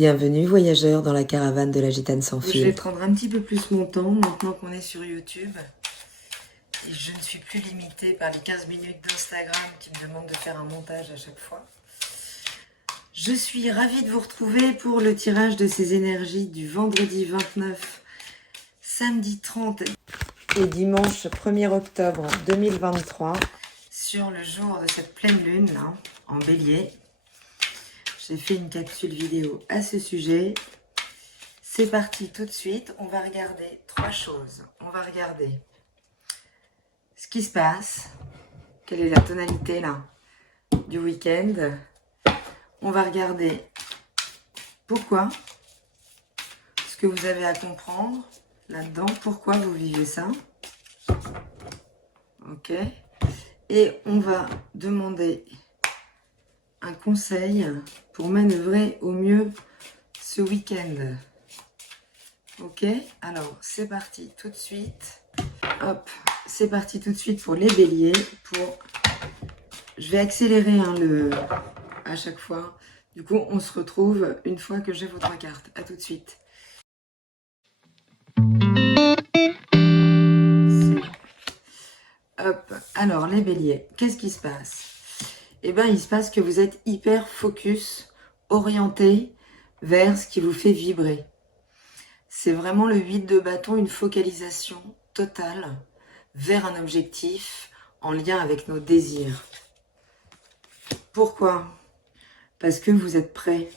Bienvenue voyageurs dans la caravane de la gitane sans fil. Je vais prendre un petit peu plus mon temps maintenant qu'on est sur YouTube. Et je ne suis plus limitée par les 15 minutes d'Instagram qui me demandent de faire un montage à chaque fois. Je suis ravie de vous retrouver pour le tirage de ces énergies du vendredi 29, samedi 30 et dimanche 1er octobre 2023 sur le jour de cette pleine lune là, en bélier. J'ai fait une capsule vidéo à ce sujet. C'est parti tout de suite. On va regarder trois choses. On va regarder ce qui se passe. Quelle est la tonalité là du week-end. On va regarder pourquoi. Ce que vous avez à comprendre là-dedans. Pourquoi vous vivez ça. Ok. Et on va demander un conseil pour manœuvrer au mieux ce week-end. Ok, alors c'est parti tout de suite. Hop, c'est parti tout de suite pour les béliers. Je vais accélérer à chaque fois. Du coup, on se retrouve une fois que j'ai votre carte. À tout de suite. Hop, alors les béliers, qu'est-ce qui se passe? Eh bien, il se passe que vous êtes hyper focus, orienté vers ce qui vous fait vibrer. C'est vraiment le 8 de bâton, une focalisation totale vers un objectif en lien avec nos désirs. Pourquoi? Parce que vous êtes prêt.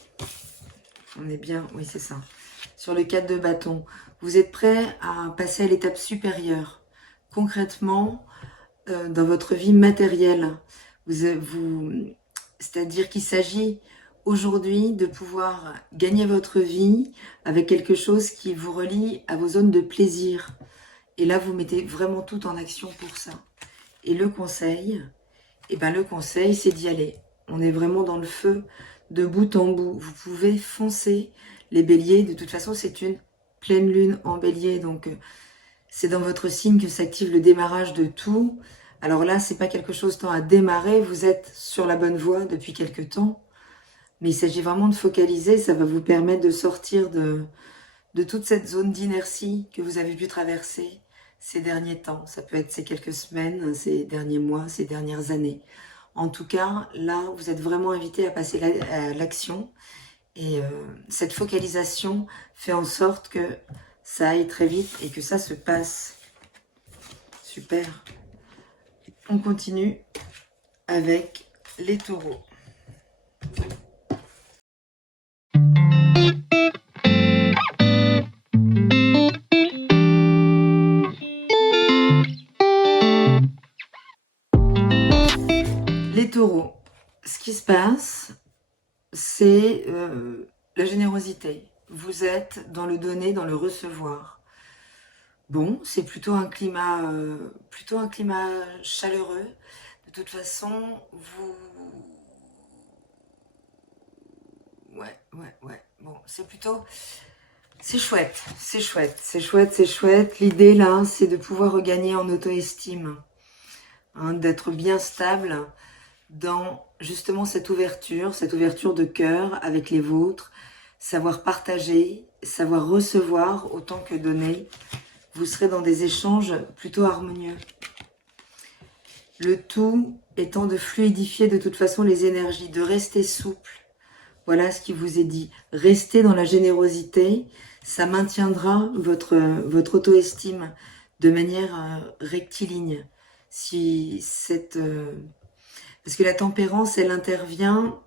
On est bien, oui c'est ça. Sur le 4 de bâton, vous êtes prêt à passer à l'étape supérieure. Concrètement, dans votre vie matérielle, c'est-à-dire qu'il s'agit aujourd'hui de pouvoir gagner votre vie avec quelque chose qui vous relie à vos zones de plaisir. Et là, vous mettez vraiment tout en action pour ça. Et le conseil, c'est d'y aller. On est vraiment dans le feu de bout en bout. Vous pouvez foncer les béliers. De toute façon, c'est une pleine lune en bélier. Donc, c'est dans votre signe que s'active le démarrage de tout. Alors là, c'est pas quelque chose tant à démarrer. Vous êtes sur la bonne voie depuis quelque temps. Mais il s'agit vraiment de focaliser. Ça va vous permettre de sortir de toute cette zone d'inertie que vous avez pu traverser ces derniers temps. Ça peut être ces quelques semaines, ces derniers mois, ces dernières années. En tout cas, là, vous êtes vraiment invité à passer à l'action. Et cette focalisation fait en sorte que ça aille très vite et que ça se passe. Super. On continue avec les taureaux. Les taureaux, ce qui se passe, c'est la générosité. Vous êtes dans le donner, dans le recevoir. Bon, c'est plutôt un climat chaleureux. De toute façon, ouais. Bon, c'est chouette. L'idée là, c'est de pouvoir regagner en auto-estime, hein, d'être bien stable dans justement cette ouverture de cœur avec les vôtres, savoir partager, savoir recevoir autant que donner. Vous serez dans des échanges plutôt harmonieux. Le tout étant de fluidifier de toute façon les énergies, de rester souple. Voilà ce qui vous est dit. Restez dans la générosité, ça maintiendra votre auto-estime de manière rectiligne. Parce que la tempérance, elle intervient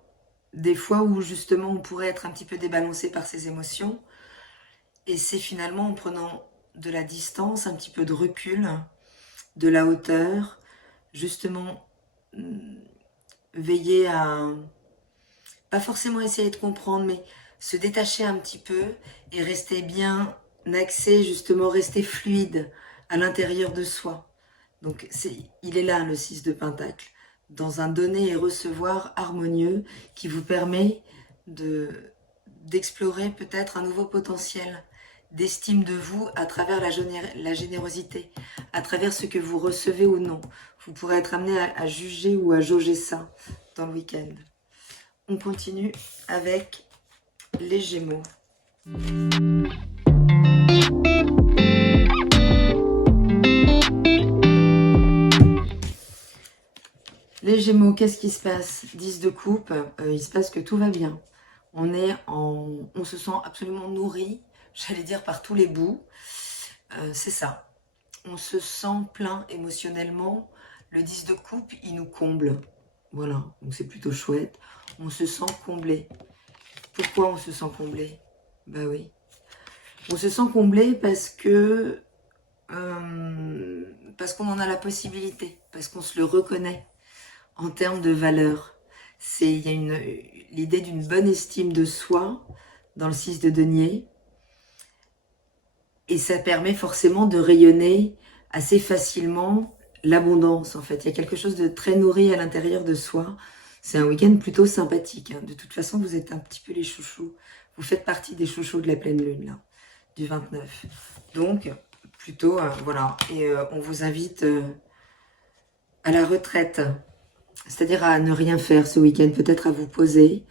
des fois où justement on pourrait être un petit peu débalancé par ses émotions. Et c'est finalement en prenant de la distance, un petit peu de recul, de la hauteur, justement veiller à, pas forcément essayer de comprendre, mais se détacher un petit peu et rester bien axé, justement rester fluide à l'intérieur de soi. Donc il est là le 6 de Pentacle, dans un donner et recevoir harmonieux qui vous permet d'explorer peut-être un nouveau potentiel d'estime de vous à travers la générosité, à travers ce que vous recevez ou non. Vous pourrez être amené à juger ou à jauger ça dans le week-end. On continue avec Les Gémeaux. Les Gémeaux, qu'est-ce qui se passe? 10 de coupe, il se passe que tout va bien. On se sent absolument nourri, j'allais dire par tous les bouts. C'est ça. On se sent plein émotionnellement. Le 10 de coupe, il nous comble. Voilà, donc c'est plutôt chouette. On se sent comblé. Pourquoi on se sent comblé? Bah oui. On se sent comblé parce qu'on en a la possibilité, parce qu'on se le reconnaît en termes de valeur. Il y a l'idée d'une bonne estime de soi dans le 6 de denier. Et ça permet forcément de rayonner assez facilement l'abondance, en fait. Il y a quelque chose de très nourri à l'intérieur de soi. C'est un week-end plutôt sympathique. Hein. De toute façon, vous êtes un petit peu les chouchous. Vous faites partie des chouchous de la pleine lune, là, du 29. Donc, plutôt, voilà. Et on vous invite à la retraite. C'est-à-dire à ne rien faire ce week-end, peut-être à vous poser.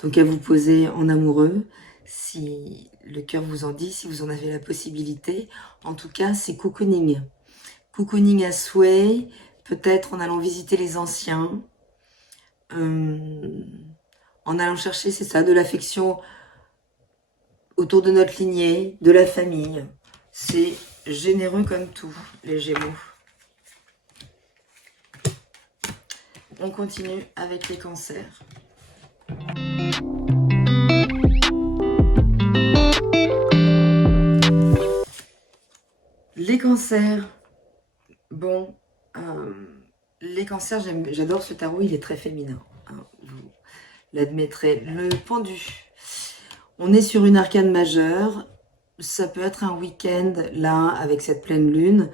Donc à vous poser en amoureux, si le cœur vous en dit, si vous en avez la possibilité. En tout cas, c'est cocooning. Cocooning à souhait, peut-être en allant visiter les anciens, en allant chercher, c'est ça, de l'affection autour de notre lignée, de la famille. C'est généreux comme tout, les Gémeaux. On continue avec les cancers. Les cancers. Bon, les cancers, j'adore ce tarot, il est très féminin. Hein, vous l'admettrez. Le pendu. On est sur une arcane majeure. Ça peut être un week-end, là, avec cette pleine lune,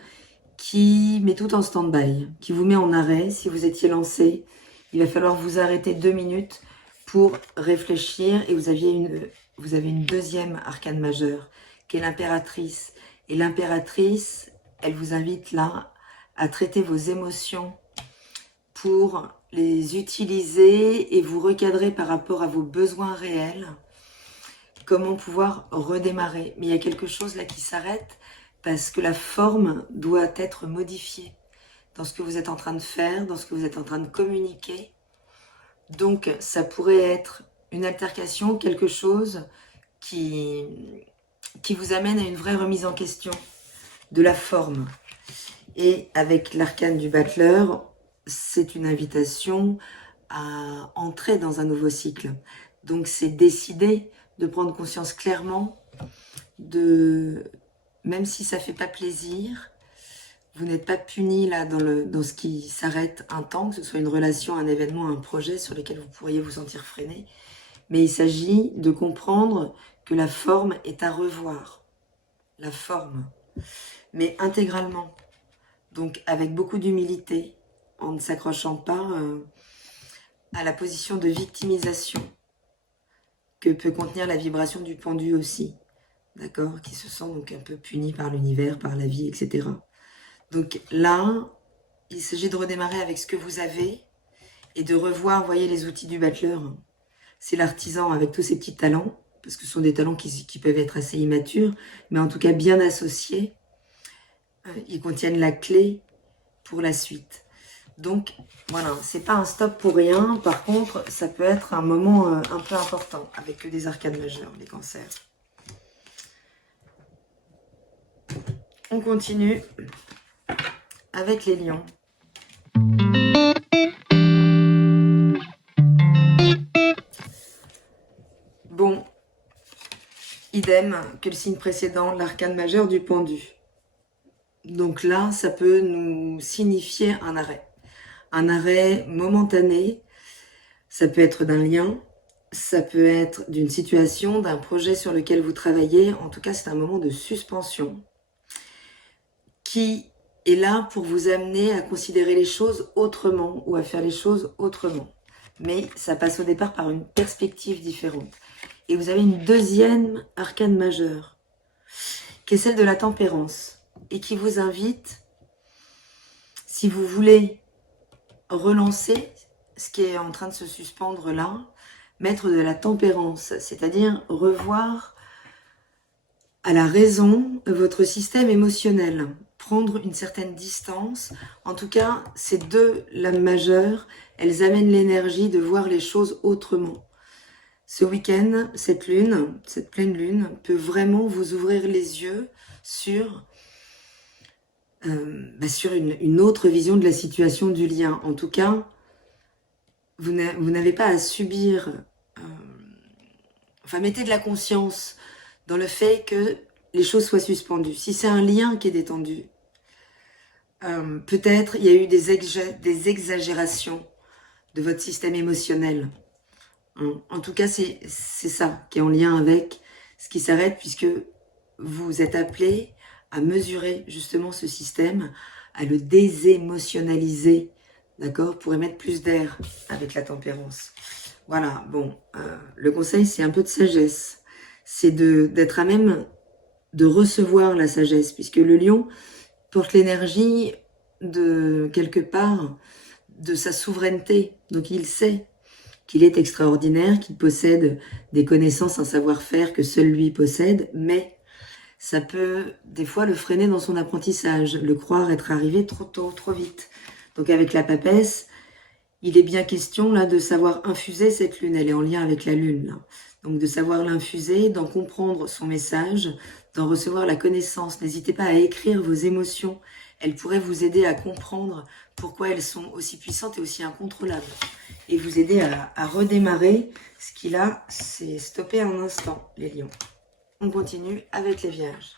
qui met tout en stand-by, qui vous met en arrêt. Si vous étiez lancé, il va falloir vous arrêter 2 minutes pour réfléchir. Et vous avez une deuxième arcane majeure, qui est l'impératrice. Et l'impératrice, elle vous invite là à traiter vos émotions pour les utiliser et vous recadrer par rapport à vos besoins réels. Comment pouvoir redémarrer. Mais il y a quelque chose là qui s'arrête parce que la forme doit être modifiée dans ce que vous êtes en train de faire, dans ce que vous êtes en train de communiquer. Donc, ça pourrait être une altercation, quelque chose qui vous amène à une vraie remise en question de la forme. Et avec l'arcane du battleur, c'est une invitation à entrer dans un nouveau cycle. Donc, c'est décider de prendre conscience clairement même si ça ne fait pas plaisir, vous n'êtes pas puni là dans ce qui s'arrête un temps, que ce soit une relation, un événement, un projet sur lequel vous pourriez vous sentir freiné. Mais il s'agit de comprendre que la forme est à revoir. La forme. Mais intégralement. Donc avec beaucoup d'humilité, en ne s'accrochant pas à la position de victimisation que peut contenir la vibration du pendu aussi. D'accord? Qui se sent donc un peu puni par l'univers, par la vie, etc. Donc là, il s'agit de redémarrer avec ce que vous avez et de revoir, vous voyez, les outils du battleur. C'est l'artisan avec tous ses petits talents, parce que ce sont des talents qui peuvent être assez immatures, mais en tout cas bien associés. Ils contiennent la clé pour la suite. Donc, voilà, c'est pas un stop pour rien. Par contre, ça peut être un moment un peu important, avec des arcanes majeures, les cancers. On continue avec les lions. Bon, idem que le signe précédent, l'arcane majeur du pendu. Donc là, ça peut nous signifier un arrêt. Un arrêt momentané, ça peut être d'un lien, ça peut être d'une situation, d'un projet sur lequel vous travaillez. En tout cas, c'est un moment de suspension qui est là pour vous amener à considérer les choses autrement ou à faire les choses autrement. Mais ça passe au départ par une perspective différente. Et vous avez une deuxième arcane majeure, qui est celle de la tempérance, et qui vous invite, si vous voulez relancer ce qui est en train de se suspendre là, mettre de la tempérance, c'est-à-dire revoir à la raison votre système émotionnel, prendre une certaine distance. En tout cas, ces deux lames majeures, elles amènent l'énergie de voir les choses autrement. Ce week-end, cette pleine lune, peut vraiment vous ouvrir les yeux sur une autre vision de la situation du lien. En tout cas, vous n'avez pas à subir, mettez de la conscience dans le fait que les choses soient suspendues. Si c'est un lien qui est détendu, peut-être il y a eu des exagérations de votre système émotionnel. En tout cas, c'est ça qui est en lien avec ce qui s'arrête, puisque vous êtes appelé à mesurer justement ce système, à le désémotionnaliser, d'accord, pour émettre plus d'air avec la tempérance. Voilà, bon, le conseil, c'est un peu de sagesse. C'est d'être à même de recevoir la sagesse, puisque le lion porte l'énergie de quelque part de sa souveraineté. Donc il sait qu'il est extraordinaire, qu'il possède des connaissances, un savoir-faire que seul lui possède, mais ça peut des fois le freiner dans son apprentissage, le croire être arrivé trop tôt, trop vite. Donc avec la papesse, il est bien question là de savoir infuser cette lune, elle est en lien avec la lune. Là. Donc de savoir l'infuser, d'en comprendre son message, d'en recevoir la connaissance. N'hésitez pas à écrire vos émotions, elles pourraient vous aider à comprendre pourquoi elles sont aussi puissantes et aussi incontrôlables. Et vous aider à redémarrer ce qui là s'est stoppé un instant, les lions. On continue avec les vierges.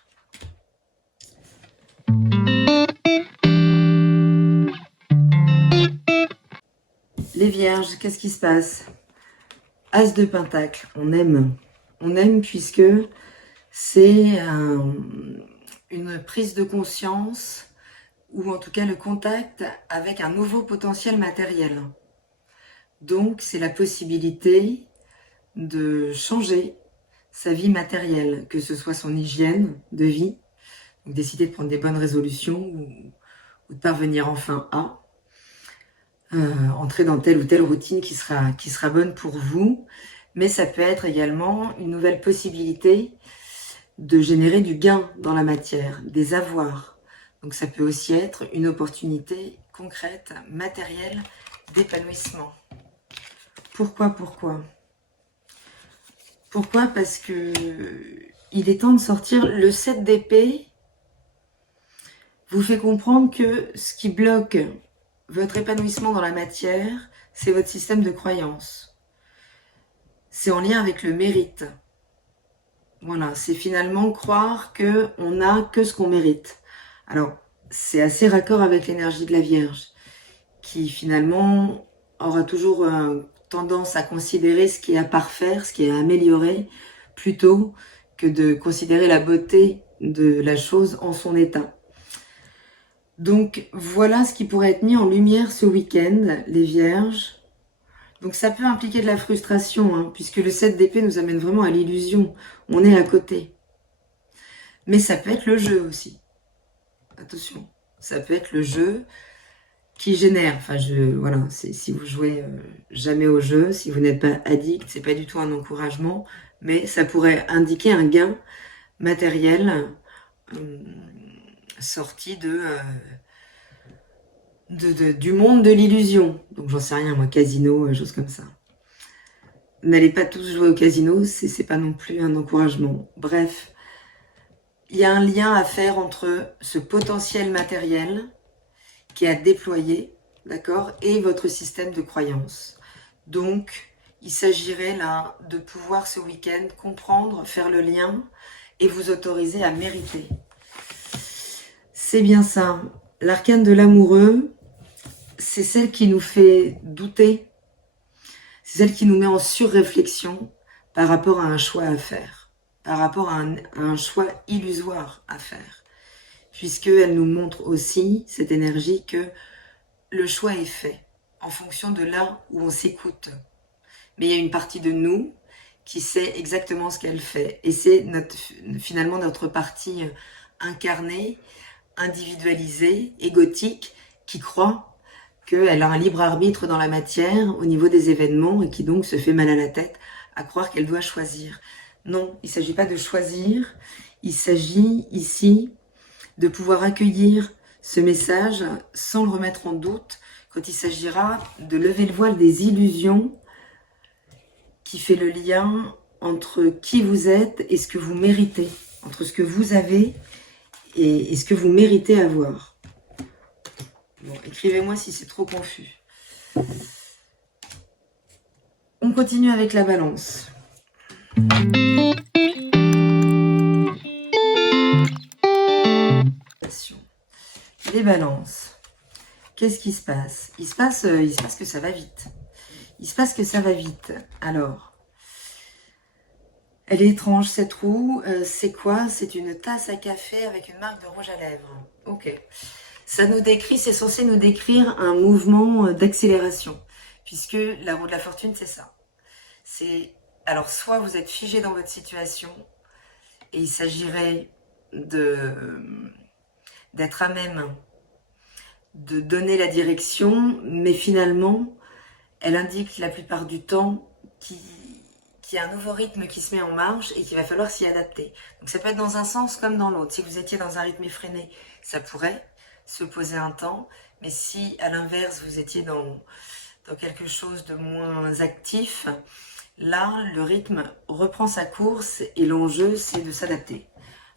Les vierges, qu'est-ce qui se passe? As de Pentacle, on aime. On aime puisque c'est une prise de conscience ou en tout cas le contact avec un nouveau potentiel matériel. Donc, c'est la possibilité de changer sa vie matérielle, que ce soit son hygiène de vie, donc décider de prendre des bonnes résolutions ou de parvenir enfin à entrer dans telle ou telle routine qui sera bonne pour vous. Mais ça peut être également une nouvelle possibilité de générer du gain dans la matière, des avoirs. Donc ça peut aussi être une opportunité concrète, matérielle, d'épanouissement. Pourquoi? Pourquoi? Parce que il est temps de sortir. Le 7 d'épée vous fait comprendre que ce qui bloque votre épanouissement dans la matière, c'est votre système de croyance. C'est en lien avec le mérite. Voilà, c'est finalement croire qu'on n'a que ce qu'on mérite. Alors, c'est assez raccord avec l'énergie de la Vierge, qui finalement aura toujours tendance à considérer ce qui est à parfaire, ce qui est à améliorer, plutôt que de considérer la beauté de la chose en son état. Donc voilà ce qui pourrait être mis en lumière ce week-end, les Vierges. Donc ça peut impliquer de la frustration, hein, puisque le 7 d'épée nous amène vraiment à l'illusion. On est à côté. Mais ça peut être le jeu aussi. Attention, ça peut être le jeu qui génère. Voilà, si vous jouez jamais au jeu, si vous n'êtes pas addict, c'est pas du tout un encouragement, mais ça pourrait indiquer un gain matériel sorti du monde de l'illusion. Donc j'en sais rien, moi, casino, choses comme ça. N'allez pas tous jouer au casino, c'est pas non plus un encouragement. Bref, il y a un lien à faire entre ce potentiel matériel qui est à déployer, d'accord, et votre système de croyance. Donc, il s'agirait là de pouvoir ce week-end comprendre, faire le lien et vous autoriser à mériter. C'est bien ça. L'arcane de l'amoureux, c'est celle qui nous fait douter. C'est celle qui nous met en surréflexion par rapport à un choix à faire, par rapport à un choix illusoire à faire, puisqu'elle nous montre aussi, cette énergie, que le choix est fait en fonction de là où on s'écoute. Mais il y a une partie de nous qui sait exactement ce qu'elle fait. Et c'est finalement notre partie incarnée, individualisée, égotique, qui croit qu'elle a un libre arbitre dans la matière au niveau des événements et qui donc se fait mal à la tête à croire qu'elle doit choisir. Non, il ne s'agit pas de choisir, il s'agit ici de pouvoir accueillir ce message sans le remettre en doute quand il s'agira de lever le voile des illusions qui fait le lien entre qui vous êtes et ce que vous méritez, entre ce que vous avez et ce que vous méritez avoir. Bon, écrivez-moi si c'est trop confus. On continue avec la balance. Les balances. Qu'est-ce qui se passe? Il se passe que ça va vite. Il se passe que ça va vite. Alors, elle est étrange cette roue. C'est quoi? C'est une tasse à café avec une marque de rouge à lèvres. Ok. Ça nous décrit, c'est censé nous décrire un mouvement d'accélération. Puisque la roue de la fortune, c'est ça. Alors, soit vous êtes figé dans votre situation et il s'agirait d'être à même de donner la direction, mais finalement, elle indique la plupart du temps qu'il y a un nouveau rythme qui se met en marche et qu'il va falloir s'y adapter. Donc ça peut être dans un sens comme dans l'autre. Si vous étiez dans un rythme effréné, ça pourrait se poser un temps, mais si à l'inverse vous étiez dans quelque chose de moins actif, là le rythme reprend sa course et l'enjeu c'est de s'adapter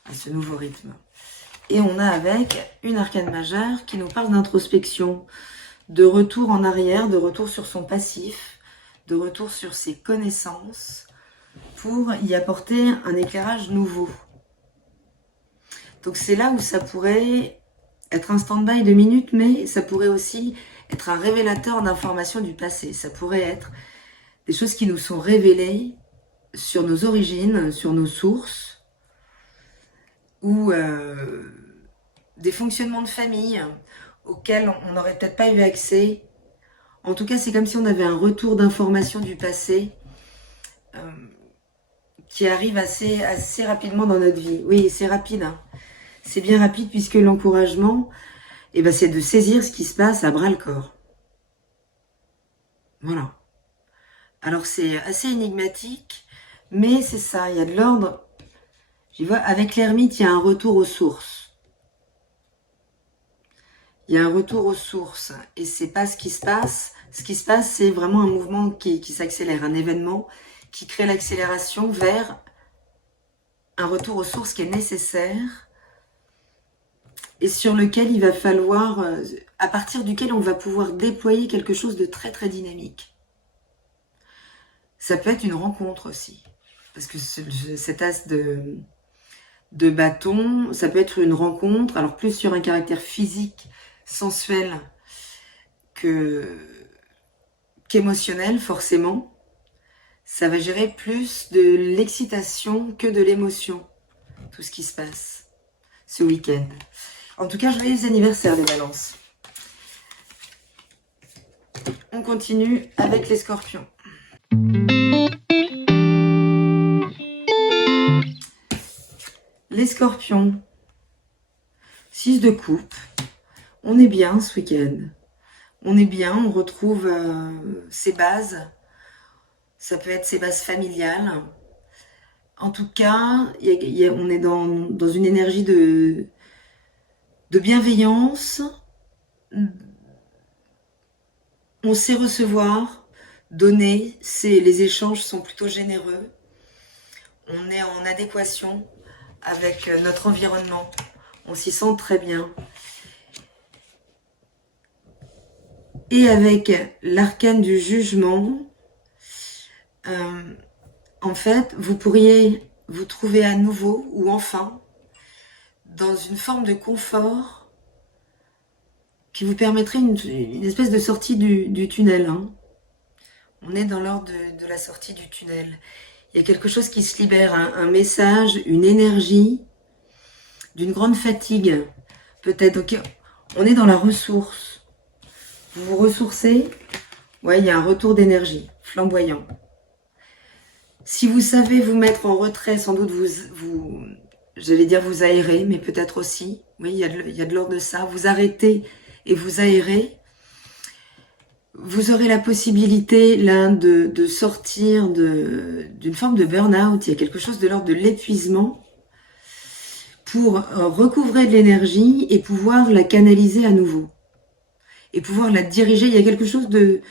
à ce nouveau rythme. Et on a avec une arcane majeure qui nous parle d'introspection, de retour en arrière, de retour sur son passif, de retour sur ses connaissances, pour y apporter un éclairage nouveau. Donc c'est là où ça pourrait être un stand-by de minutes, mais ça pourrait aussi être un révélateur d'informations du passé. Ça pourrait être des choses qui nous sont révélées sur nos origines, sur nos sources, ou des fonctionnements de famille auxquels on n'aurait peut-être pas eu accès. En tout cas, c'est comme si on avait un retour d'informations du passé qui arrive assez rapidement dans notre vie. Oui, c'est rapide. Hein. C'est bien rapide puisque l'encouragement, c'est de saisir ce qui se passe à bras-le-corps. Voilà. Alors, c'est assez énigmatique, mais c'est ça, il y a de l'ordre. J'y vois, avec l'ermite, il y a un retour aux sources. Il y a un retour aux sources et c'est pas ce qui se passe. Ce qui se passe, c'est vraiment un mouvement qui s'accélère, un événement qui crée l'accélération vers un retour aux sources qui est nécessaire et sur lequel il va falloir, à partir duquel on va pouvoir déployer quelque chose de très très dynamique. Ça peut être une rencontre aussi, parce que cet as de bâton, ça peut être une rencontre, alors plus sur un caractère physique, sensuel qu'émotionnel forcément. Ça va gérer plus de l'excitation que de l'émotion, tout ce qui se passe ce week-end. En tout cas, joyeux anniversaire les balances. On continue avec les scorpions. Les scorpions, 6 de coupe. On est bien ce week-end. On est bien, on retrouve ses bases. Ça peut être ses bases familiales. En tout cas, on est dans une énergie de bienveillance. On sait recevoir, donner. Les échanges sont plutôt généreux. On est en adéquation avec notre environnement. On s'y sent très bien. Et avec l'arcane du jugement, en fait, vous pourriez vous trouver à nouveau, ou enfin, dans une forme de confort qui vous permettrait une espèce de sortie du tunnel. Hein. On est dans l'ordre de la sortie du tunnel. Il y a quelque chose qui se libère, un message, une énergie, d'une grande fatigue. Peut-être, ok, on est dans la ressource. Vous vous ressourcez, ouais, il y a un retour d'énergie, flamboyant. Si vous savez vous mettre en retrait, sans doute j'allais dire vous aérer, mais peut-être aussi, oui, il y a de l'ordre de ça, vous arrêtez et vous aérez. Vous aurez la possibilité là de sortir d'une forme de burn-out. Il y a quelque chose de l'ordre de l'épuisement pour recouvrer de l'énergie et pouvoir la canaliser à nouveau. Et pouvoir la diriger. Il y a quelque chose de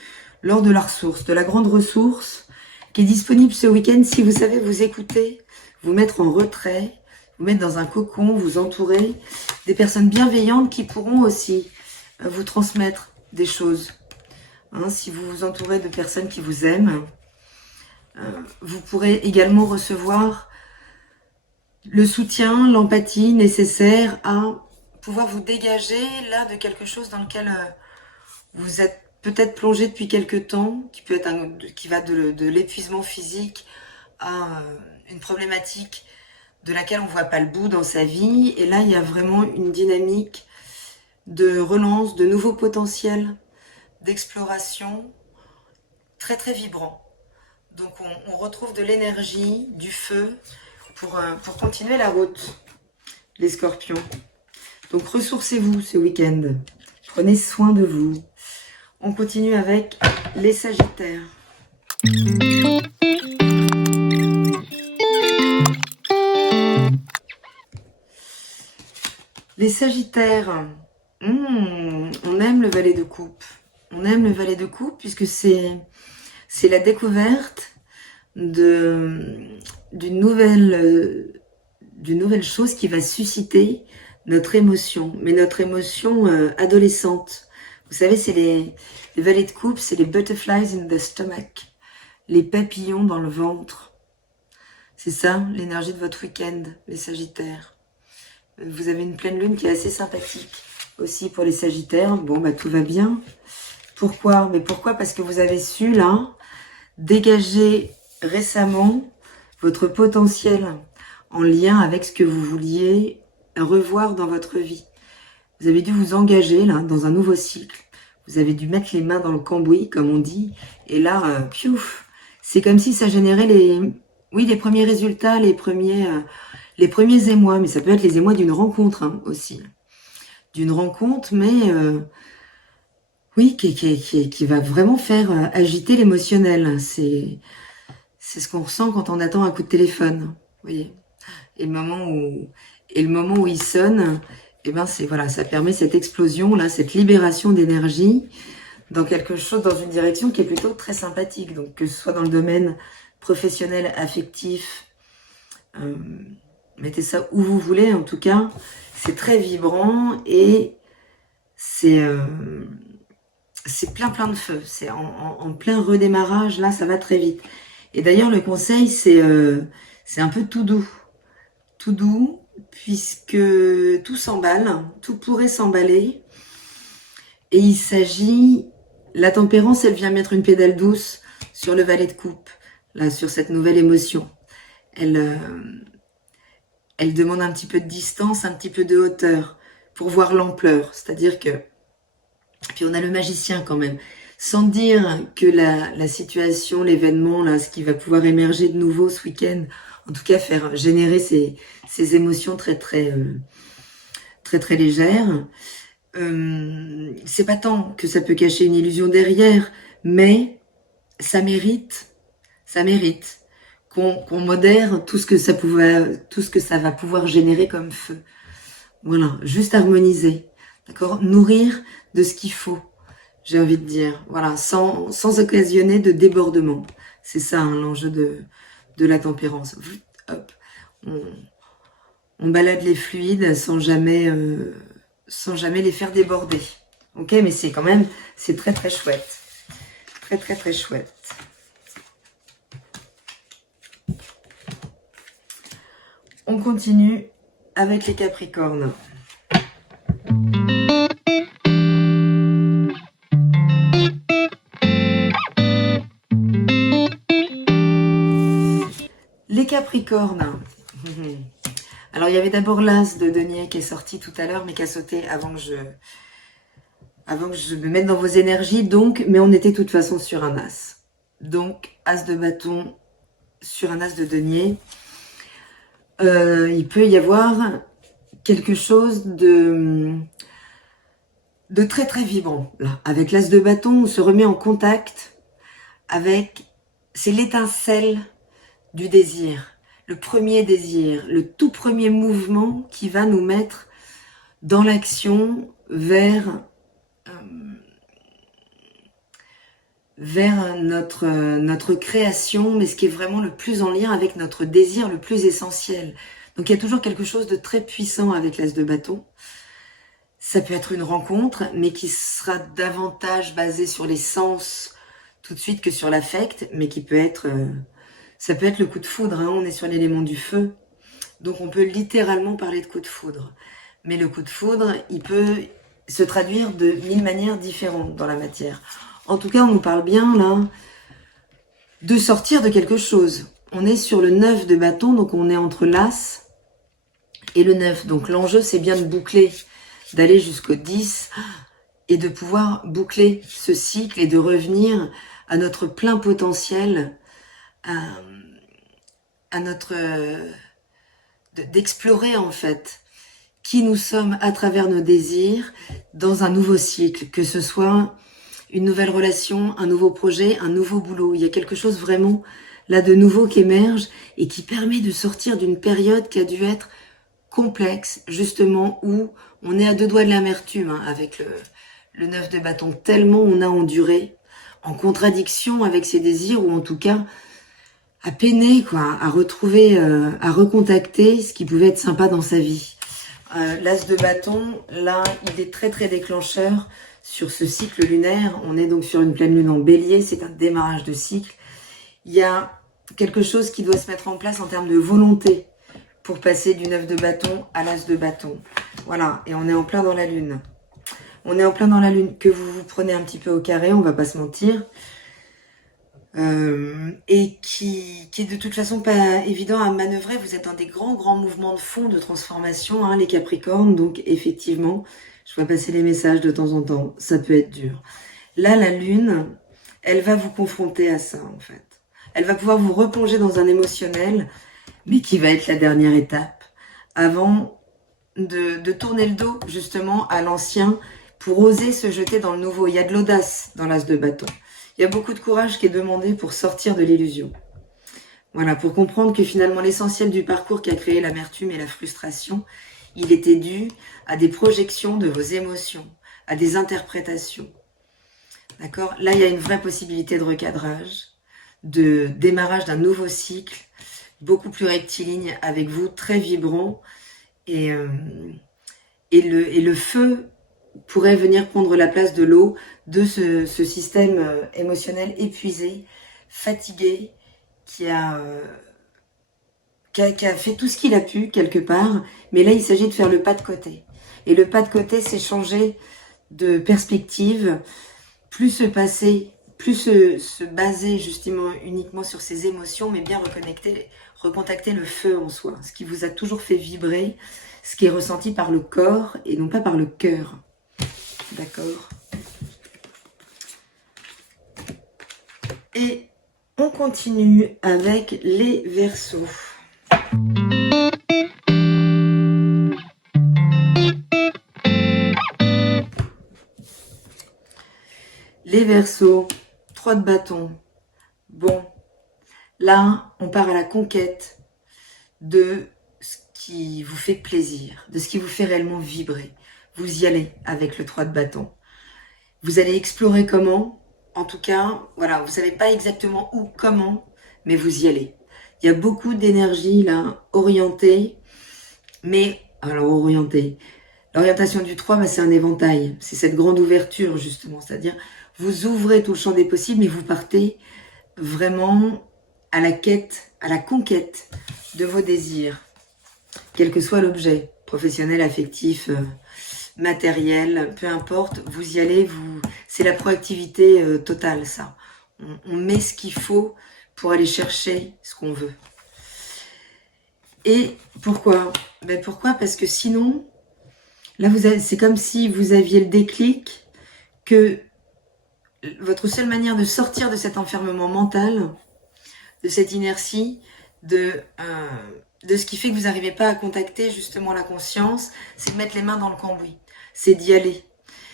l'ordre de la ressource, de la grande ressource qui est disponible ce week-end si vous savez vous écouter, vous mettre en retrait, vous mettre dans un cocon, vous entourer des personnes bienveillantes qui pourront aussi vous transmettre des choses. Hein, si vous vous entourez de personnes qui vous aiment, vous pourrez également recevoir le soutien, l'empathie nécessaire à pouvoir vous dégager là de quelque chose dans lequel vous êtes peut-être plongé depuis quelque temps, qui va de l'épuisement physique à une problématique de laquelle on ne voit pas le bout dans sa vie. Et là, il y a vraiment une dynamique de relance, de nouveaux potentiels, d'exploration, très très vibrant. Donc on retrouve de l'énergie, du feu pour continuer la route, les scorpions. Donc ressourcez-vous ce week-end, prenez soin de vous. On continue avec les sagittaires. Les sagittaires, on aime le valet de coupe. On aime le valet de coupe puisque c'est la découverte d'une nouvelle chose qui va susciter notre émotion, mais notre émotion adolescente. Vous savez, c'est les valets de coupe, c'est les butterflies in the stomach, les papillons dans le ventre. C'est ça, l'énergie de votre week-end, les sagittaires. Vous avez une pleine lune qui est assez sympathique aussi pour les sagittaires. Bon, bah tout va bien. Pourquoi? Mais pourquoi? Parce que vous avez su, là, dégager récemment votre potentiel en lien avec ce que vous vouliez revoir dans votre vie. Vous avez dû vous engager, là, dans un nouveau cycle. Vous avez dû mettre les mains dans le cambouis, comme on dit. Et là, piouf, c'est comme si ça générait les premiers résultats, les premiers émois. Mais ça peut être les émois d'une rencontre, hein, aussi. D'une rencontre, mais oui, qui va vraiment faire agiter l'émotionnel. C'est ce qu'on ressent quand on attend un coup de téléphone. Vous voyez. Et le moment où il sonne, eh ben voilà, ça permet cette explosion là, cette libération d'énergie dans quelque chose, dans une direction qui est plutôt très sympathique. Donc que ce soit dans le domaine professionnel, affectif, mettez ça où vous voulez. En tout cas, c'est très vibrant et c'est plein de feu. C'est en plein redémarrage. Là, ça va très vite. Et d'ailleurs, le conseil, c'est un peu tout doux, puisque tout s'emballe, tout pourrait s'emballer. Et il s'agit, la tempérance, elle vient mettre une pédale douce sur le valet de coupe, là, sur cette nouvelle émotion. Elle demande un petit peu de distance, un petit peu de hauteur, pour voir l'ampleur. C'est-à-dire que, puis on a le magicien quand même, sans dire que la situation, l'événement, là, ce qui va pouvoir émerger de nouveau ce week-end, en tout cas faire générer ces émotions très légères. C'est pas tant que ça peut cacher une illusion derrière, mais ça mérite qu'on modère tout ce que ça va pouvoir générer comme feu. Voilà, juste harmoniser, d'accord, nourrir de ce qu'il faut. J'ai envie de dire, voilà, sans occasionner de débordement. C'est ça, hein, l'enjeu de la tempérance. Hop, on balade les fluides sans jamais les faire déborder. Ok, mais c'est quand même, c'est très chouette. Très chouette. On continue avec les Capricornes. Les Capricornes. Alors, il y avait d'abord l'As de denier qui est sorti tout à l'heure, mais qui a sauté avant que je me mette dans vos énergies. Donc, mais on était de toute façon sur un As. Donc, As de bâton sur un As de denier. Il peut y avoir quelque chose de de très très vibrant. Là, avec l'as de bâton, on se remet en contact avec, c'est l'étincelle du désir, le premier désir, le tout premier mouvement qui va nous mettre dans l'action vers notre création, mais ce qui est vraiment le plus en lien avec notre désir le plus essentiel. Donc il y a toujours quelque chose de très puissant avec l'as de bâton. Ça peut être une rencontre, mais qui sera davantage basée sur les sens tout de suite que sur l'affect, mais qui peut être... ça peut être le coup de foudre, hein, on est sur l'élément du feu. Donc on peut littéralement parler de coup de foudre. Mais le coup de foudre, il peut se traduire de 1000 manières différentes dans la matière. En tout cas, on nous parle bien là de sortir de quelque chose. On est sur le 9 de bâton, donc on est entre l'as et le 9. Donc l'enjeu, c'est bien de boucler, d'aller jusqu'au 10 et de pouvoir boucler ce cycle et de revenir à notre plein potentiel, à notre... d'explorer en fait qui nous sommes à travers nos désirs dans un nouveau cycle, que ce soit une nouvelle relation, un nouveau projet, un nouveau boulot. Il y a quelque chose vraiment là de nouveau qui émerge et qui permet de sortir d'une période qui a dû être complexe, justement, où on est à deux doigts de l'amertume hein, avec le 9 de bâton, tellement on a enduré, en contradiction avec ses désirs, ou en tout cas à peiner, quoi, à retrouver, à recontacter ce qui pouvait être sympa dans sa vie. L'as de bâton, là, il est très très déclencheur sur ce cycle lunaire. On est donc sur une pleine lune en bélier, c'est un démarrage de cycle. Il y a quelque chose qui doit se mettre en place en termes de volonté pour passer du 9 de bâton à l'as de bâton. Voilà, et on est en plein dans la lune. On est en plein dans la lune, que vous vous prenez un petit peu au carré, on va pas se mentir. Et qui est de toute façon pas évident à manœuvrer. Vous êtes dans des grands mouvements de fond, de transformation, hein, les Capricornes. Donc effectivement, je vois passer les messages de temps en temps, ça peut être dur. Là, la Lune, elle va vous confronter à ça en fait. Elle va pouvoir vous replonger dans un émotionnel, mais qui va être la dernière étape, avant de tourner le dos justement à l'ancien pour oser se jeter dans le nouveau. Il y a de l'audace dans l'as de bâton. Il y a beaucoup de courage qui est demandé pour sortir de l'illusion. Voilà, pour comprendre que finalement l'essentiel du parcours qui a créé l'amertume et la frustration, il était dû à des projections de vos émotions, à des interprétations. D'accord? Là, il y a une vraie possibilité de recadrage, de démarrage d'un nouveau cycle, beaucoup plus rectiligne avec vous, très vibrant. Et le feu pourrait venir prendre la place de l'eau, de ce système émotionnel épuisé, fatigué, qui a fait tout ce qu'il a pu quelque part, mais là il s'agit de faire le pas de côté. Et le pas de côté, c'est changer de perspective, plus se passer, plus se baser justement uniquement sur ses émotions, mais bien recontacter le feu en soi, ce qui vous a toujours fait vibrer, ce qui est ressenti par le corps et non pas par le cœur. D'accord? Et on continue avec les Verseaux. Les Verseaux, 3 de bâton. Bon, là, on part à la conquête de ce qui vous fait plaisir, de ce qui vous fait réellement vibrer. Vous y allez avec le 3 de bâton. Vous allez explorer comment. En tout cas, voilà, vous ne savez pas exactement où, comment, mais vous y allez. Il y a beaucoup d'énergie là, orientée, mais, alors orientée, l'orientation du 3, bah, c'est un éventail. C'est cette grande ouverture, justement. C'est-à-dire, vous ouvrez tout le champ des possibles, mais vous partez vraiment à la quête, à la conquête de vos désirs. Quel que soit l'objet, professionnel, affectif, matériel, peu importe, vous y allez, c'est la proactivité totale, ça. On met ce qu'il faut pour aller chercher ce qu'on veut. Et pourquoi? Ben pourquoi? Parce que sinon, là, c'est comme si vous aviez le déclic que votre seule manière de sortir de cet enfermement mental, de cette inertie, de ce qui fait que vous n'arrivez pas à contacter justement la conscience, c'est de mettre les mains dans le cambouis. C'est d'y aller.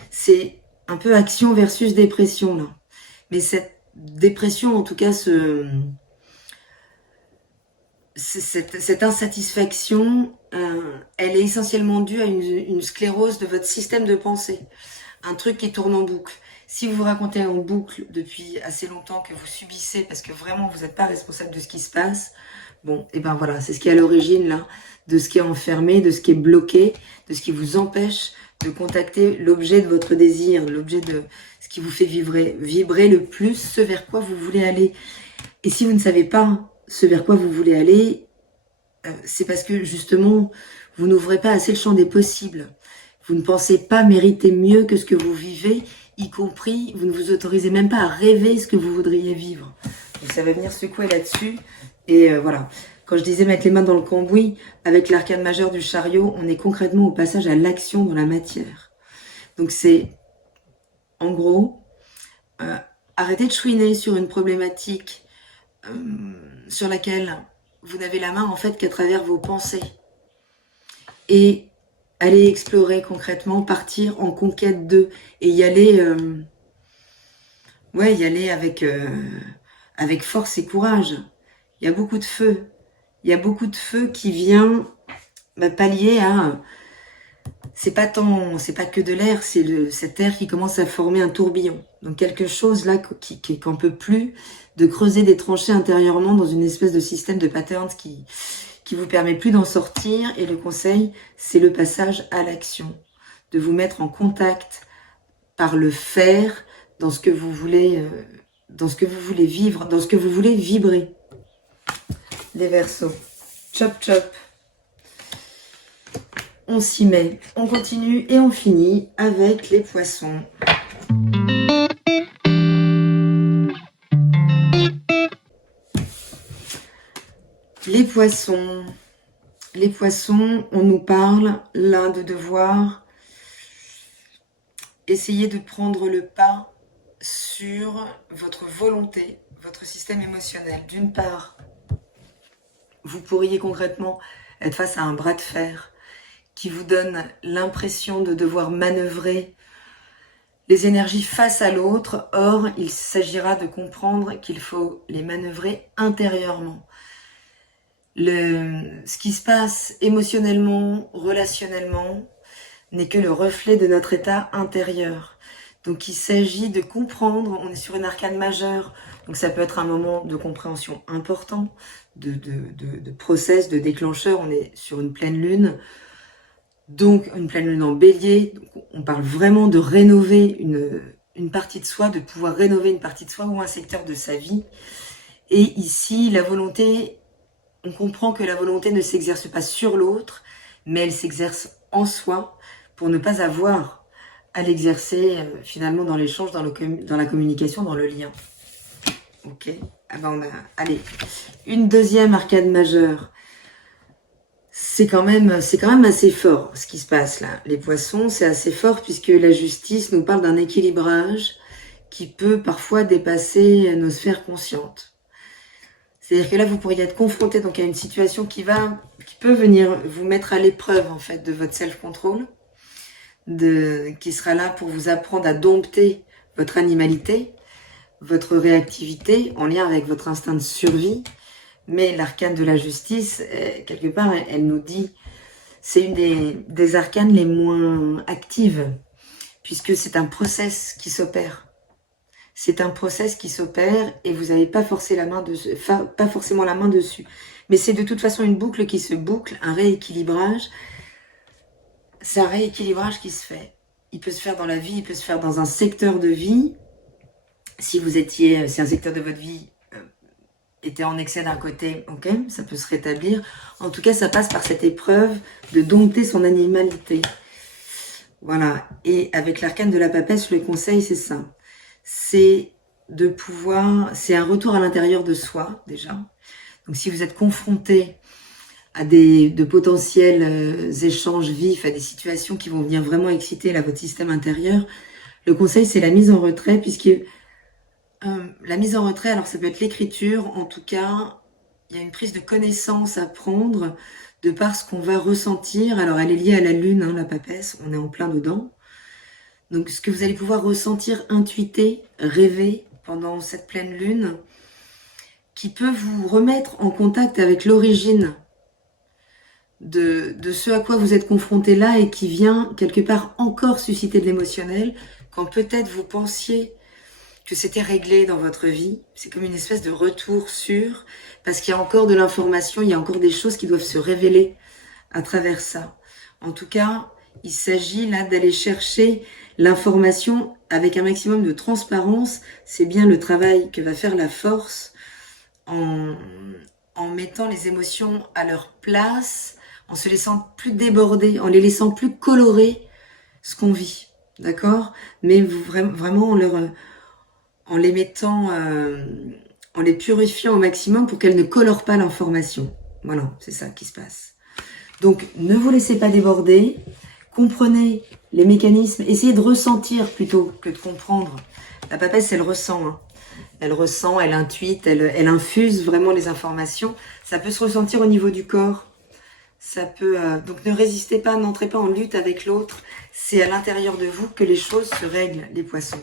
C'est un peu action versus dépression, là. Mais cette dépression, en tout cas, cette insatisfaction, elle est essentiellement due à une sclérose de votre système de pensée. Un truc qui tourne en boucle. Si vous vous racontez en boucle depuis assez longtemps que vous subissez, parce que vraiment vous n'êtes pas responsable de ce qui se passe, bon, et ben voilà, c'est ce qui est à l'origine là, de ce qui est enfermé, de ce qui est bloqué, de ce qui vous empêche de contacter l'objet de votre désir, l'objet de ce qui vous fait vibrer le plus, ce vers quoi vous voulez aller. Et si vous ne savez pas ce vers quoi vous voulez aller, c'est parce que justement, vous n'ouvrez pas assez le champ des possibles. Vous ne pensez pas mériter mieux que ce que vous vivez, y compris, vous ne vous autorisez même pas à rêver ce que vous voudriez vivre. Donc ça va venir secouer là-dessus. Et voilà. Quand je disais mettre les mains dans le cambouis, avec l'arcane majeur du chariot, on est concrètement au passage à l'action dans la matière. Donc c'est, en gros, arrêtez de chouiner sur une problématique sur laquelle vous n'avez la main en fait qu'à travers vos pensées. Et aller explorer concrètement, partir en conquête d'eux et y aller, y aller avec force et courage. Il y a beaucoup de feu. Il y a beaucoup de feu qui vient pallier à... C'est pas que de l'air, c'est cet air qui commence à former un tourbillon. Donc quelque chose là qui n'en peut plus de creuser des tranchées intérieurement dans une espèce de système de patterns qui vous permet plus d'en sortir. Et le conseil, c'est le passage à l'action. De vous mettre en contact par le faire dans ce que vous voulez, vivre, dans ce que vous voulez vibrer. Les Verseaux. Chop chop. On s'y met, on continue et on finit avec les Poissons. Les Poissons. Les Poissons, on nous parle là de devoir essayer de prendre le pas sur votre volonté, votre système émotionnel. D'une part, vous pourriez concrètement être face à un bras de fer qui vous donne l'impression de devoir manœuvrer les énergies face à l'autre. Or, il s'agira de comprendre qu'il faut les manœuvrer intérieurement. Ce qui se passe émotionnellement, relationnellement, n'est que le reflet de notre état intérieur. Donc, il s'agit de comprendre, on est sur une arcane majeure, donc ça peut être un moment de compréhension important, de process, de déclencheur, on est sur une pleine lune, donc une pleine lune en bélier, donc on parle vraiment de rénover une partie de soi, de pouvoir rénover une partie de soi ou un secteur de sa vie. Et ici, la volonté, on comprend que la volonté ne s'exerce pas sur l'autre, mais elle s'exerce en soi pour ne pas avoir à l'exercer finalement dans l'échange, dans la communication, dans le lien. Ok, ah ben allez, une deuxième arcane majeure. C'est quand même assez fort ce qui se passe là. Les Poissons, c'est assez fort puisque la justice nous parle d'un équilibrage qui peut parfois dépasser nos sphères conscientes. C'est-à-dire que là, vous pourriez être confronté donc à une situation qui peut venir vous mettre à l'épreuve en fait de votre self-control, qui sera là pour vous apprendre à dompter votre animalité, votre réactivité en lien avec votre instinct de survie. Mais l'arcane de la justice, quelque part, elle nous dit, c'est une des arcanes les moins actives, puisque c'est un process qui s'opère. C'est un process qui s'opère et vous n'avez pas forcément la main dessus. Mais c'est de toute façon une boucle qui se boucle, un rééquilibrage. C'est un rééquilibrage qui se fait. Il peut se faire dans la vie, il peut se faire dans un secteur de vie. Si un secteur de votre vie était en excès d'un côté, ok, ça peut se rétablir. En tout cas, ça passe par cette épreuve de dompter son animalité. Voilà. Et avec l'arcane de la papesse, le conseil, c'est ça. C'est un retour à l'intérieur de soi, déjà. Donc, si vous êtes confronté à de potentiels échanges vifs, à des situations qui vont venir vraiment exciter là, votre système intérieur, le conseil, c'est la mise en retrait, puisque la mise en retrait, alors ça peut être l'écriture, en tout cas, il y a une prise de connaissance à prendre de par ce qu'on va ressentir. Alors elle est liée à la lune, hein, la papesse, on est en plein dedans. Donc ce que vous allez pouvoir ressentir, intuiter, rêver pendant cette pleine lune, qui peut vous remettre en contact avec l'origine de ce à quoi vous êtes confronté là et qui vient quelque part encore susciter de l'émotionnel, quand peut-être vous pensiez que c'était réglé dans votre vie. C'est comme une espèce de retour sûr, parce qu'il y a encore de l'information, il y a encore des choses qui doivent se révéler à travers ça. En tout cas, il s'agit là d'aller chercher l'information avec un maximum de transparence. C'est bien le travail que va faire la force en mettant les émotions à leur place, en se laissant plus déborder, en les laissant plus colorer ce qu'on vit, d'accord? Mais vraiment en les mettant, en les purifiant au maximum pour qu'elles ne colorent pas l'information. Voilà, c'est ça qui se passe. Donc, ne vous laissez pas déborder, comprenez les mécanismes, essayez de ressentir plutôt que de comprendre. La papesse, elle ressent, hein. Elle ressent, elle intuite, elle infuse vraiment les informations. Ça peut se ressentir au niveau du corps. Ça peut, donc ne résistez pas, n'entrez pas en lutte avec l'autre. C'est à l'intérieur de vous que les choses se règlent, les poissons.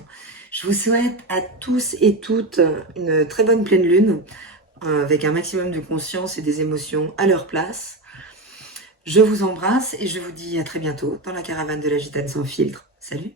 Je vous souhaite à tous et toutes une très bonne pleine lune, avec un maximum de conscience et des émotions à leur place. Je vous embrasse et je vous dis à très bientôt dans la caravane de la Gitane sans filtre. Salut!